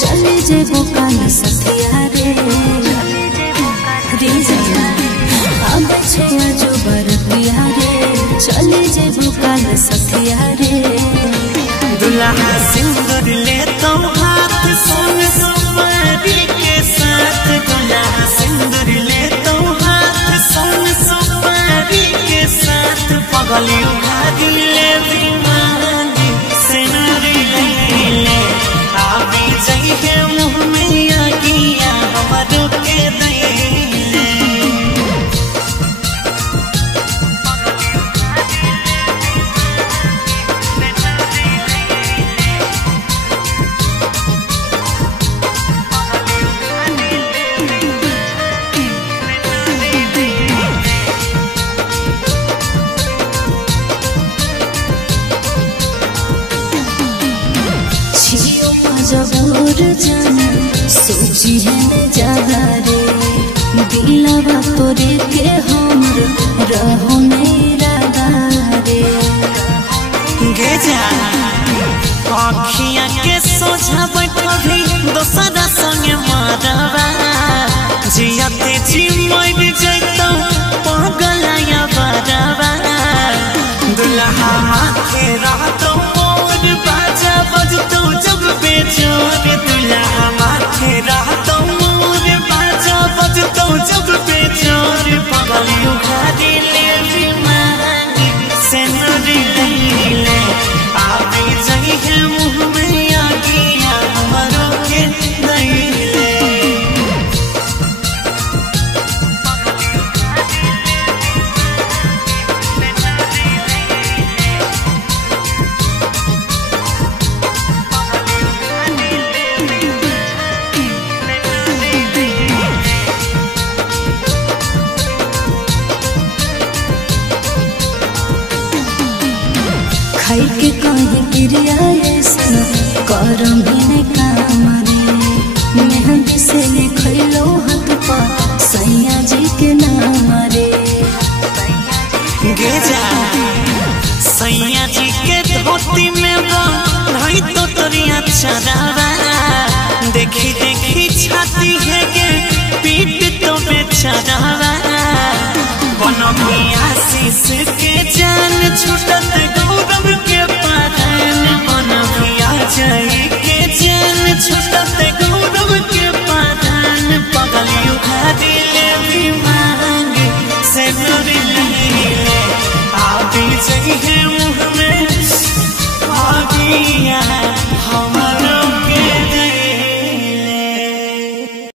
चले जे बुकान सथिया रे अब छया जो बरतिया रे चले जे बुकान सथिया रे दुल्हा सिंदूर ले तो हाथ संग सुपारी के साथ दुल्हा सिंदूर ले तो हाथ संग सुपारी के साथ पगली उखाड़ी ले दीवानी सिनारी ले आवी जाइए मुँह में आगिया हमारो के दे जबूर जाना सोची है ज्यादा रे दिलवा तोरे के हमर रहो मेरा दारे गे जा अखियां के सोझा बैठभी दोसरा संगे मारवा जियाते जी मर जैतो पगलाया बरवा दुल्हा माथे रहतो मोर बाजा बजतो जब बेजोर दुल्हा माथे रहतो मोर बाजा बजतो जब बेजोर पगली उखाड़ी ले मांगी सिंदूरी ले आवे जाइए मुँह में आगिया हमारो के दे खाई के कहीं क्रिया ऐसा करम भी नहीं काम रे मेहंदी से लिखलो हाथ पर सैया जी के नाम रे गे जा सैया जी के धोती में भाई तो तोरिया चरावा देखी देखी छाती है गे पीठ तो बेचारावा बनमी आशीष के जान छूटत गौरव के पारन बनमी अजय के जान छूटत गौरव के पारन पगली उखाड़ी ले भी मांगे सिंदूर ले आवी जाइए मुँह में आगिया